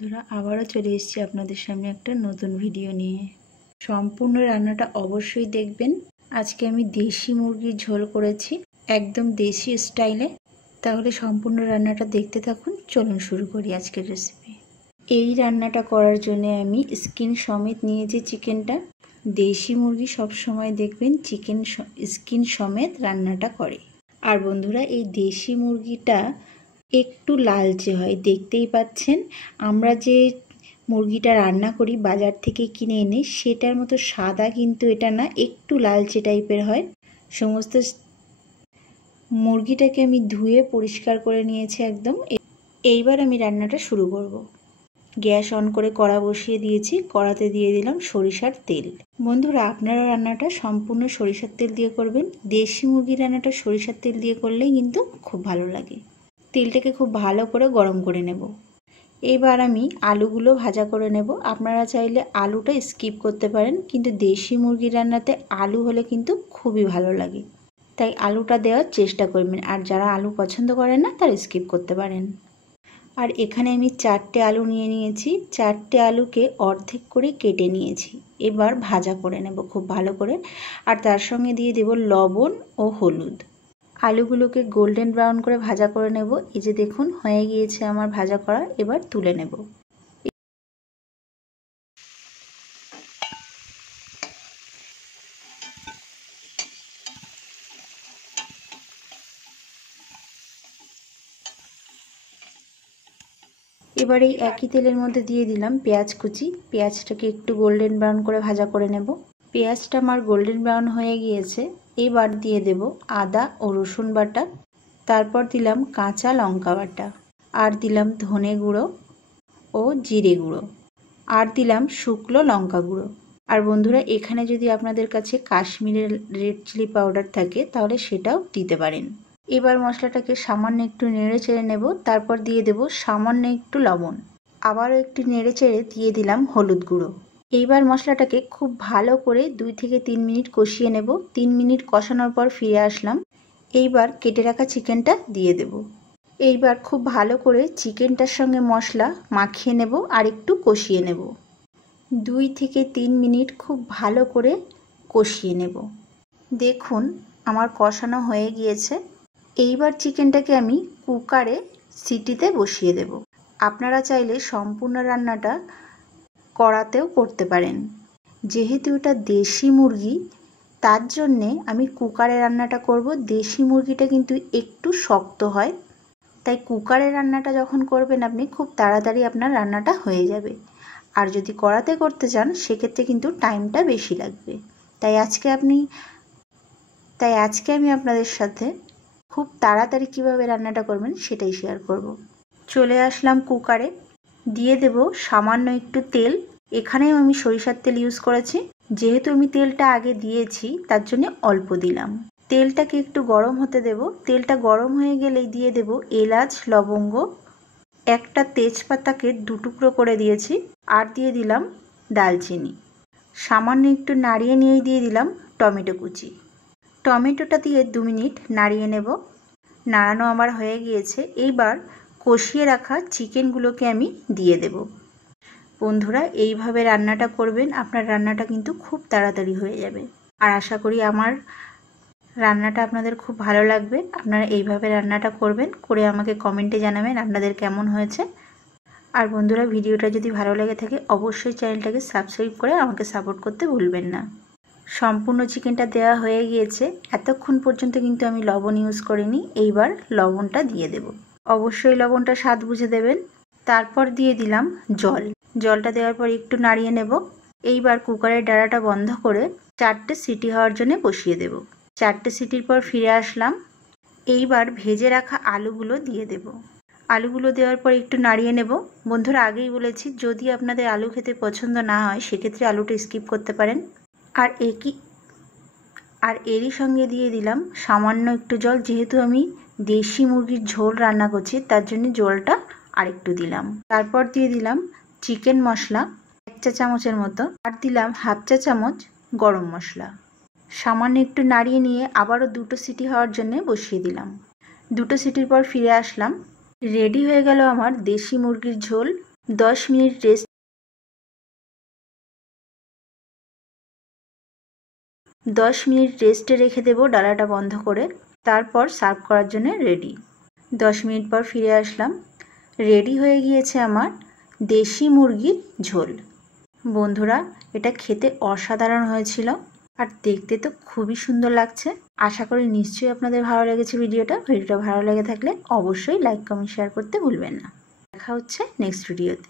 বন্ধুরা আবারও চলে এসেছি আপনাদের সামনে একটা নতুন ভিডিও নিয়ে। সম্পূর্ণ রান্নাটা অবশ্যই দেখবেন। আজকে আমি দেশি মুরগির ঝোল করেছি, একদম দেশি স্টাইলে। তাহলে সম্পূর্ণ রান্নাটা দেখতে থাকুন। চলুন শুরু করি আজকের রেসিপি। এই রান্নাটা করার জন্য আমি স্কিন সমেত নিয়েছি চিকেনটা। দেশি মুরগি সব সময় দেখবেন চিকেন স্কিন সমেত রান্নাটা করে। আর বন্ধুরা এই দেশি মুরগিটা একটু লালচে হয়, দেখতেই পাচ্ছেন। আমরা যে মুরগিটা রান্না করি বাজার থেকে কিনে এনে, সেটার মতো সাদা কিন্তু এটা না, একটু লালচে টাইপের হয়। সমস্ত মুরগিটাকে আমি ধুয়ে পরিষ্কার করে নিয়েছি একদম। এইবার আমি রান্নাটা শুরু করব। গ্যাস অন করে কড়া বসিয়ে দিয়েছি। কড়াতে দিয়ে দিলাম সরিষার তেল। বন্ধুরা আপনারা রান্নাটা সম্পূর্ণ সরিষার তেল দিয়ে করবেন। দেশি মুরগির রান্নাটা সরিষার তেল দিয়ে করলেই কিন্তু খুব ভালো লাগে। তেলটাকে খুব ভালো করে গরম করে নেব। এবার আমি আলুগুলো ভাজা করে নেব। আপনারা চাইলে আলুটা স্কিপ করতে পারেন, কিন্তু দেশি মুরগির রান্নাতে আলু হলে কিন্তু খুবই ভালো লাগে, তাই আলুটা দেওয়ার চেষ্টা করবেন। আর যারা আলু পছন্দ করেন না তারা স্কিপ করতে পারেন। আর এখানে আমি 4টে আলু নিয়ে নিয়েছি। 4টে আলুকে অর্ধেক করে কেটে নিয়েছি। এবার ভাজা করে নেব খুব ভালো করে। আর তার সঙ্গে দিয়ে দেব লবণ ও হলুদ। আলুগুলোকে গোল্ডেন ব্রাউন করে ভাজা করে নেব। এই যে দেখুন হয়ে গিয়েছে আমার ভাজা করা। এবার তুলে নেব। এবার এই একই তেলের মধ্যে দিয়ে দিলাম পেঁয়াজ কুচি। পেঁয়াজটাকে একটু গোল্ডেন ব্রাউন করে ভাজা করে নেব। পেঁয়াজটা আমার গোল্ডেন ব্রাউন হয়ে গিয়েছে। এবার দিয়ে দেব আদা ও রসুন বাটা। তারপর দিলাম কাঁচা লঙ্কা বাটা, আর দিলাম ধনে গুঁড়ো ও জিরে গুঁড়ো, আর দিলাম শুকনো লঙ্কা গুঁড়ো। আর বন্ধুরা এখানে যদি আপনাদের কাছে কাশ্মীরের রেড চিলি পাউডার থাকে তাহলে সেটাও দিতে পারেন। এবার মশলাটাকে সামান্য একটু নেড়ে চেড়ে নেব। তারপর দিয়ে দেব সামান্য একটু লবণ। আবারও একটু নেড়ে চেড়ে দিয়ে দিলাম হলুদ গুঁড়ো। এইবার মশলাটাকে খুব ভালো করে 2 থেকে 3 মিনিট কষিয়ে নেব। 3 মিনিট কষানোর পর ফিরে আসলাম। এইবার কেটে রাখা চিকেনটা দিয়ে দেব। এইবার খুব ভালো করে চিকেনটার সঙ্গে মশলা মাখিয়ে নেব আর একটু কষিয়ে নেব। 2 থেকে 3 মিনিট খুব ভালো করে কষিয়ে নেব। দেখুন আমার কষানো হয়ে গিয়েছে। এইবার চিকেনটাকে আমি কুকারে সিটিতে বসিয়ে দেব। আপনারা চাইলে সম্পূর্ণ রান্নাটা কড়াতেও করতে পারেন। যেহেতু এটা দেশি মুরগি, তার জন্যে আমি কুকারে রান্নাটা করব। দেশি মুরগিটা কিন্তু একটু শক্ত হয়, তাই কুকারে রান্নাটা যখন করবেন আপনি খুব তাড়াতাড়ি আপনার রান্নাটা হয়ে যাবে। আর যদি কড়াতে করতে চান সেক্ষেত্রে কিন্তু টাইমটা বেশি লাগবে। তাই আজকে আমি আপনাদের সাথে খুব তাড়াতাড়ি কিভাবে রান্নাটা করবেন সেটাই শেয়ার করব। চলে আসলাম কুকারে। দিয়ে দেব সামান্য একটু তেল। এখানেও আমি সরিষার তেল ইউজ করেছি। যেহেতু আমি তেলটা আগে দিয়েছি তার জন্য অল্প দিলাম। তেলটাকে একটু গরম হতে দেব। তেলটা গরম হয়ে গেলেই দিয়ে দেব এলাচ, লবঙ্গ, একটা তেজপাতাকে 2 টুকরো করে দিয়েছি, আর দিয়ে দিলাম দালচিনি। সামান্য একটু নাড়িয়ে নিয়েই দিয়ে দিলাম টমেটো কুচি। টমেটোটা দিয়ে 2 মিনিট নাড়িয়ে নেব। নাড়ানো আমার হয়ে গিয়েছে। এইবার কষিয়ে রাখা চিকেনগুলোকে আমি দিয়ে দেব। বন্ধুরা এইভাবে রান্নাটা করবেন, আপনার রান্নাটা কিন্তু খুব তাড়াতাড়ি হয়ে যাবে। আর আশা করি আমার রান্নাটা আপনাদের খুব ভালো লাগবে। আপনারা এইভাবে রান্নাটা করবেন, করে আমাকে কমেন্টে জানাবেন আপনাদের কেমন হয়েছে। আর বন্ধুরা ভিডিওটা যদি ভালো লেগে থাকে অবশ্যই চ্যানেলটাকে সাবস্ক্রাইব করে আমাকে সাপোর্ট করতে ভুলবেন না। সম্পূর্ণ চিকেনটা দেওয়া হয়ে গিয়েছে। এতক্ষণ পর্যন্ত কিন্তু আমি লবণ ইউজ করিনি। এইবার লবণটা দিয়ে দেব। অবশ্যই লবণটা স্বাদ বুঝে দেবেন। তারপর দিয়ে দিলাম জল। জলটা দেওয়ার পর একটু নাড়িয়ে নেব। এইবার কুকারের ডাঁড়াটা বন্ধ করে 4টে সিটি হওয়ার জন্য বসিয়ে দেব। 4টে সিটির পর ফিরে আসলাম। এইবার ভেজে রাখা আলুগুলো দিয়ে দেব। আলুগুলো দেওয়ার পর একটু নাড়িয়ে নেব। বন্ধুরা আগেই বলেছি যদি আপনাদের আলু খেতে পছন্দ না হয় সেক্ষেত্রে আলুটা স্কিপ করতে পারেন। আর এরই সঙ্গে দিয়ে দিলাম সামান্য একটু জল। যেহেতু আমি দেশি মুরগির ঝোল রান্না করছি তার জন্য জলটা আরেকটু দিলাম। তারপর দিয়ে দিলাম চিকেন মশলা 1 চা চামচের মতো, আর দিলাম 1/2 চা চামচ গরম মশলা। সামান্য একটু নাড়িয়ে নিয়ে আবারও 2টো সিটি হওয়ার জন্য বসিয়ে দিলাম। 2টো সিটির পর ফিরে আসলাম। রেডি হয়ে গেল আমার দেশি মুরগির ঝোল। 10 মিনিট রেস্টে রেখে দেবো ডালাটা বন্ধ করে। তারপর সার্ভ করার জন্য রেডি। 10 মিনিট পর ফিরে আসলাম। রেডি হয়ে গিয়েছে আমার দেশি মুরগির ঝোল। বন্ধুরা, এটা খেতে অসাধারণ হয়েছিল আর দেখতে তো খুবই সুন্দর লাগছে। আশা করি নিশ্চয়ই আপনাদের ভালো লেগেছে ভিডিওটা। ভালো লেগে থাকলে অবশ্যই লাইক, কমেন্ট, শেয়ার করতে ভুলবেন না। দেখা হচ্ছে নেক্সট ভিডিওতে।